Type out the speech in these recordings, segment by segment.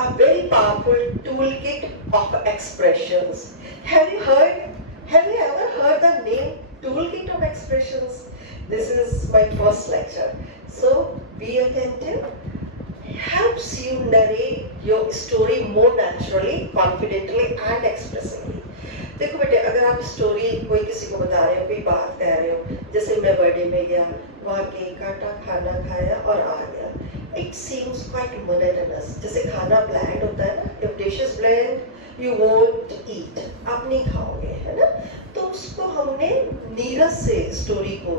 a very powerful toolkit of expressions. Have you ever heard the name toolkit of expressions? This is my first lecture. So be attentive. Helps you narrate your story more naturally, confidently and expressively. देखो बेटे, अगर आप story कोई किसी को बता रहे हो, कोई बात कह रहे हो, जैसे मैं बर्थडे में गया, वहाँ केक काटा, खाना खाया और आ गया. It seems quite monotonous. जैसे खाना bland होता है ना, if dish is bland, you won't eat. आप नहीं खाओगे, है ना? तो उसको हमने नीरस से स्टोरी को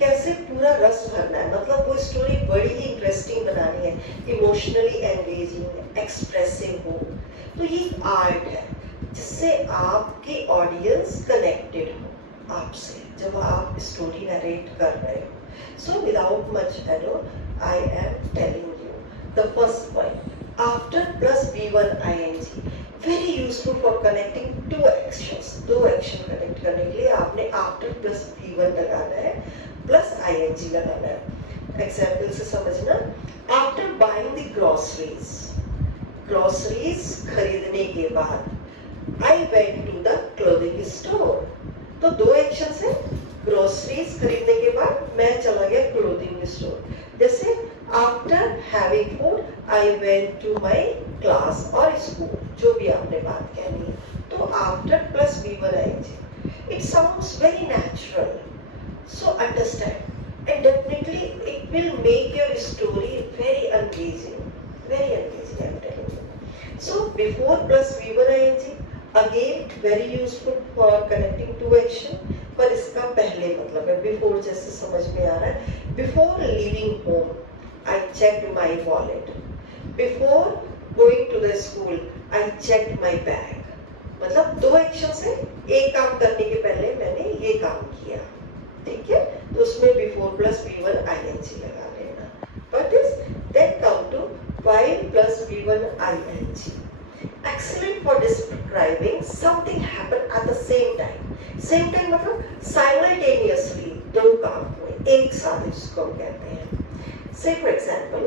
कैसे पूरा रस भरना है, मतलब वो स्टोरी बड़ी ही इंटरेस्टिंग बनानी है, इमोशनली एंगेजिंग, एक्सप्रेसिव हो. तो ये आर्ट है जिससे आपकी ऑडियंस कनेक्टेड हो आपसे जब आप स्टोरी नरेट कर रहे हो. So without much ado I am telling you the first point. After plus V1 ing very useful for connecting to actions. दो एक्शन कनेक्ट करने के लिए आपने आफ्टर प्लस V1 लगाना है, प्लस ing लगाना है. एग्जाम्पल से समझना. आफ्टर बाइंग द ग्रोसरीज खरीदने के बाद I went to the clothing store. तो दो एक्शन है. ग्रोसरीज खरीदने के बाद मैं चला गया क्लोथिंग स्टोर. जैसे after having food I went to my class और स्कूल, जो भी आपने बात कहनी है. तो after plus V1 ing. It sounds very natural. So understand and definitely it will make your story very engaging. Very engaging I am telling you. So before plus V1 ing again very useful for connecting to action. पर इसका पहले मतलब है before, जैसे समझ में आ रहा है. Before leaving home I checked my wallet. Before going to the school I checked my bag. मतलब दो एक्शन है. एक काम करने के पहले मैंने ये काम किया. ठीक है, तो उसमें बिफोर प्लस V1 ing लगा लेना. But is then come to while plus V1 ing. Excellent for describing something happened at the same time. Same time मतलब simultaneously दो काम हुए एक साथ, इसको हम कहते हैं. Say for example,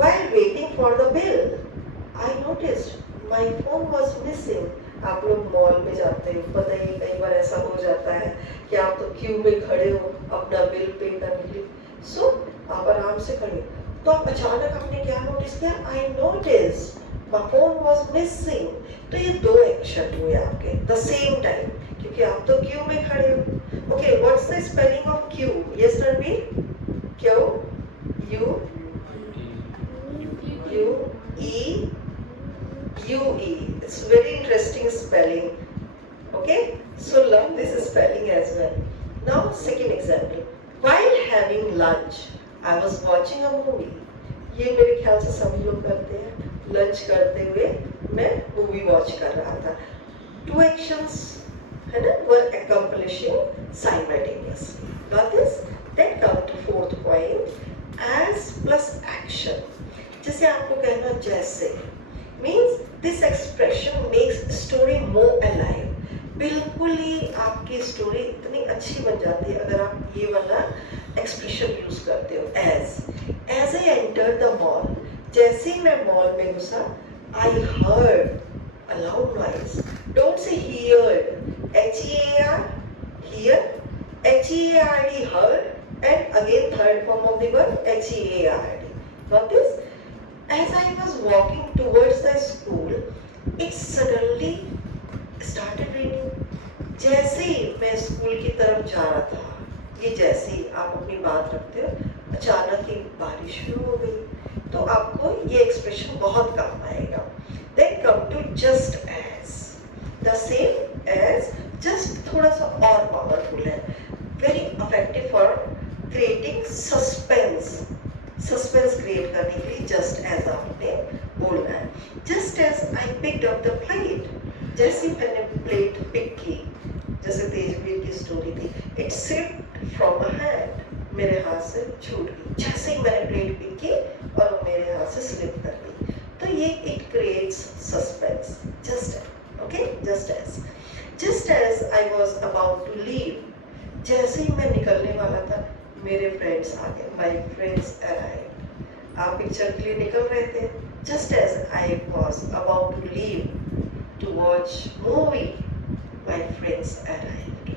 while waiting for the bill, I noticed my phone was missing. आप लोग मॉल में जाते हो, पता ही कई बार ऐसा हो जाता है कि आप तो क्यू में खड़े हो अपना बिल पे करने के लिए. सो आप आराम से खड़े हो, तो आप अचानक आपने क्या नोटिस किया? I noticed my phone was missing. तो ये दो एक्शन हुए आपके the same time, क्योंकि आप तो क्यू में खड़े हो. Okay, what's the spelling of queue? Yes, Ranveer? Q U U E U E. It's very interesting spelling. Okay, so learn this spelling as well. Now, second example. While having lunch, I was watching a movie. ये मेरे ख्याल से सभी लोग करते हैं. Lunch करते हुए मैं मूवी वॉच कर रहा था. टू एक्शंस है ना, वर accomplishing simultaneously. Got this? Then come to fourth point, as plus action. जैसे आपको कहना जैसे means this expression makes story more alive. बिल्कुल ही आपकी स्टोरी इतनी अच्छी बन जाती है अगर आप ये वाला एक्सप्रेशन यूज करते हो. as I entered the mall, जैसे ही मैं मॉल में घुसा, I heard a loud noise. Don't say heard. H-E-A-R, hear, H-E-A-R-D, heard, and again third form of the verb, H-E-A-R-D. Got this? As I was walking towards the school, it suddenly started raining. जैसे ही मैं school की तरफ जा रहा था, ये जैसे ही आप अपनी बात रखते हो, अचानक ही बारिश शुरू हो गई. तो आपको ये एक्सप्रेशन बहुत काम आएगा. Then come to just as. The same as, just थोड़ा सा और पावरफुल है. Very effective for creating suspense. Suspense create करने के लिए just as आपने बोलना है. Just as I picked up the plate. जैसे मैंने प्लेट पिक की, जैसे तेजवीर की स्टोरी थी, it slipped from my hand. मेरे हाथ से छूट गई. जैसे ही मैंने प्लेट पिक की और वो मेरे हाथ से स्लिप कर गई. तो ये it creates suspense. Just as I was about to leave, जैसे ही मैं निकलने वाला था, मेरे फ्रेंड्स आ गए. My friends arrived. आप पिक्चर के लिए निकल रहे थे, just as I was about to leave to watch movie, my friends arrived.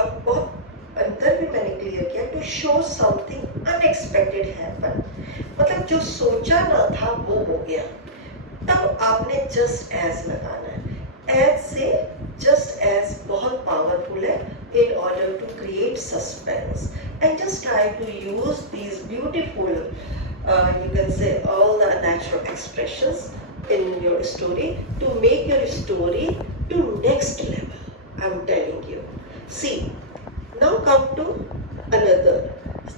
अब बहुत अंदर भी मैंने क्लियर किया to show something unexpected happen, मतलब जो सोचा ना था वो हो गया। तब आपने जस्ट एज लगाना है। एज से जस्ट एज बहुत पावरफुल है in order to create suspense, and just try to use these beautiful you can say all the natural expressions in your story to make your story to next level. I'm telling you. See, now come to another,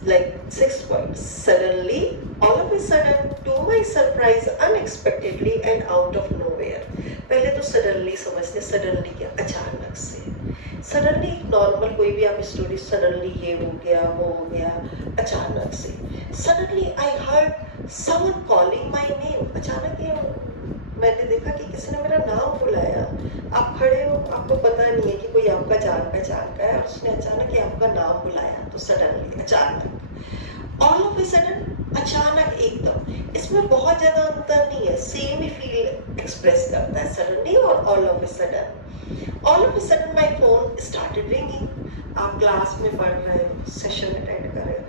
like 6 points. Suddenly, all of a sudden, to my surprise, unexpectedly and out of nowhere. पहले तो suddenly समझते, suddenly क्या, अचानक से। Suddenly normal कोई भी आप story, suddenly ये हो गया वो हो गया, अचानक से। Suddenly I heard someone calling my name, अचानक ये मैंने देखा कि किसी ने मेरा नाम बुलाया। आप खड़े हो, आपको पता नहीं है कि कोई आपका जान पहचान का है और उसने अचानक ही आपका नाम बुलाया, तो सडनली, अचानक, ऑल ऑफ ए सडन, अचानक एकदम। इसमें बहुत ज्यादा अंतर नहीं है, सेम ही फील एक्सप्रेस करता है सडनली और all of a sudden. All of a sudden my phone started ringing. आप क्लास में पढ़ रहे हो, सेशन अटेंड कर रहे हो,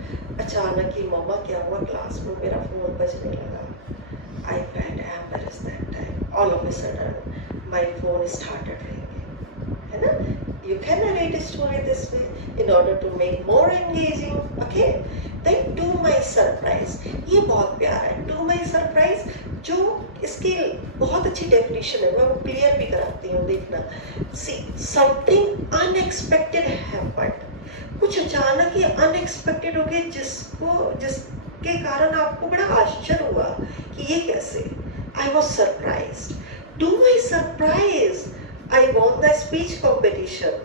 अचानक ही मम्मा क्या हुआ, क्लास में मेरा फोन बजने लगा। I felt embarrassed that time. All of a sudden my phone started ringing. है ना? You can narrate a story this way in order to make more engaging. Okay? Then to my surprise. ये बहुत प्यारा है। To my surprise, जो इसकी बहुत अच्छी डेफिनेशन है, मैं वो क्लियर भी कराती हूँ, देखना। See, something unexpected happened. कुछ अचानक ही अनएक्सपेक्टेड हो गया, जिसके कारण आपको बड़ा आश्चर्य हुआ कि ये कैसे। I was surprised. To my surprise, I won the speech competition.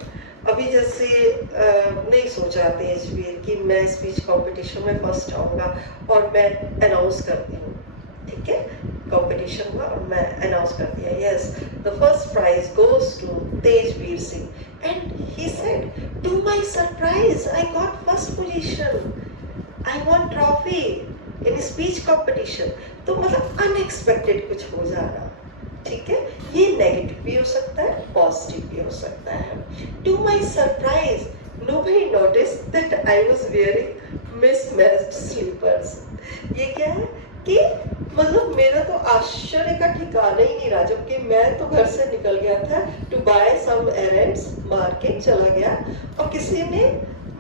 अभी जैसे नहीं सोचा तेजवीर कि मैं स्पीच कंपटीशन में फर्स्ट आऊँगा और मैं अनाउंस करती हूँ, ठीक है, कंपटीशन हुआ और मैं अनाउंस कर दिया, yes the first prize goes to Tejveer Singh, and he said to my surprise I got first position, I won trophy in speech competition. तो मतलब अनएक्सपेक्टेड कुछ हो जाना, ठीक है, ये नेगेटिव भी हो सकता है, पॉजिटिव भी हो सकता है। To my surprise nobody noticed that I was wearing mismatched slippers. ये क्या है कि मतलब मेरा तो आश्चर्य का ठिकाना ही नहीं रहा, जबकि मैं तो घर से निकल गया था to buy some errands, market चला गया और किसी ने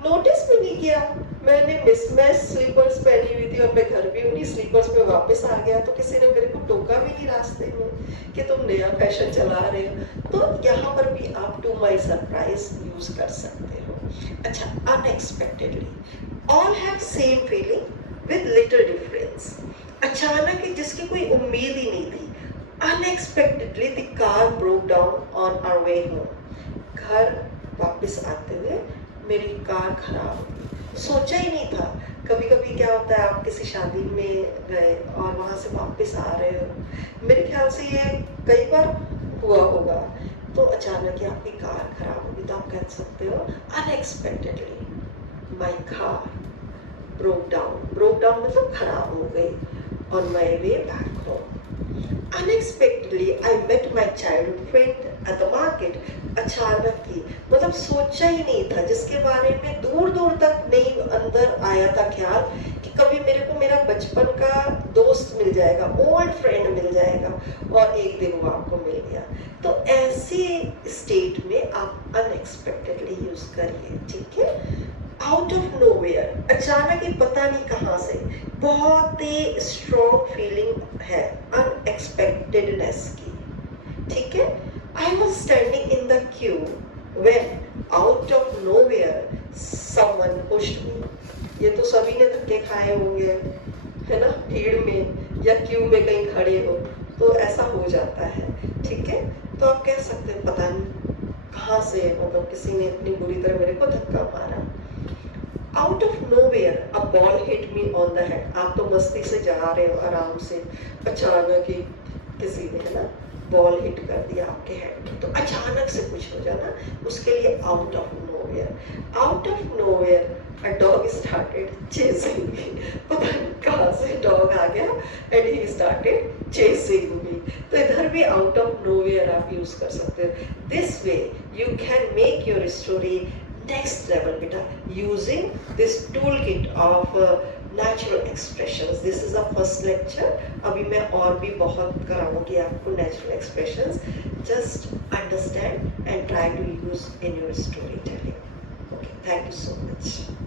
नोटिस भी नहीं किया। मैंने मिसमैच स्लीपर्स पहनी हुई थी और मैं घर भी उन्हीं स्लीपर्स में वापस आ गया, तो किसी ने मेरे को टोका भी नहीं रास्ते में कि तुम नया फैशन चला रहे हो। तो यहाँ पर भी आप टू माई सरप्राइज यूज कर सकते हो। अच्छा, unexpectedly, all have same feeling with little difference. अचानक ही जिसकी कोई उम्मीद ही नहीं थी, unexpectedly the car broke down on our way home. घर वापस आते हुए मेरी कार खराब हो गई, सोचा ही नहीं था। कभी कभी क्या होता है, आप किसी शादी में गए और वहाँ से वापस आ रहे हो, मेरे ख्याल से ये कई बार हुआ होगा, तो अचानक ही आपकी कार खराब होगी, तो आप कह सकते हो unexpectedly my car broke down मतलब खराब हो गई on my way back home. Unexpectedly, I met my childhood friend at the market. अचानक ही, मतलब सोचा ही नहीं था, जिसके बारे में दूर दूर तक नहीं अंदर आया था ख्याल कि कभी मेरे को मेरा बचपन का दोस्त मिल जाएगा, ओल्ड फ्रेंड मिल जाएगा, और एक दिन वो आपको मिल गया। तो ऐसी स्टेट में आप अनएक्सपेक्टेडली यूज करिए, ठीक है। आउट ऑफ नोवेयर, अचानक ही पता नहीं कहाँ से, बहुत ही स्ट्रॉन्ग फीलिंग है अनएक्सपेक्टेडनेस की, ठीक है। I was standing in the Q when out of nowhere someone pushed me. ये तो सभी ने धक्के खाए होंगे, है ना, भीड़ में या क्यू में कहीं खड़े हो तो ऐसा हो जाता है, ठीक है। तो आप कह सकते हैं पता नहीं कहाँ से, मतलब किसी ने इतनी बुरी तरह मेरे को धक्का मारा। Out of nowhere a ball hit me on the head. आप तो मस्ती से जा रहे हो आराम से, अचानक ही किसी ने, है ना, बॉल हिट कर दिया आपके हैंड में, तो अचानक से कुछ हो जाना, उसके लिए out of nowhere. Out of nowhere a dog started chasing me, पता नहीं कहाँ से डॉग आ गया and he started chasing me. तो इधर भी आउट ऑफ नोवेयर आप यूज कर सकते हो। This way you can make your story next level बेटा, using this tool kit of natural expressions. This is a first lecture, अभी मैं और भी बहुत कराऊंगी आपको natural expressions. Just understand and try to use in your story telling. Okay, thank you so much.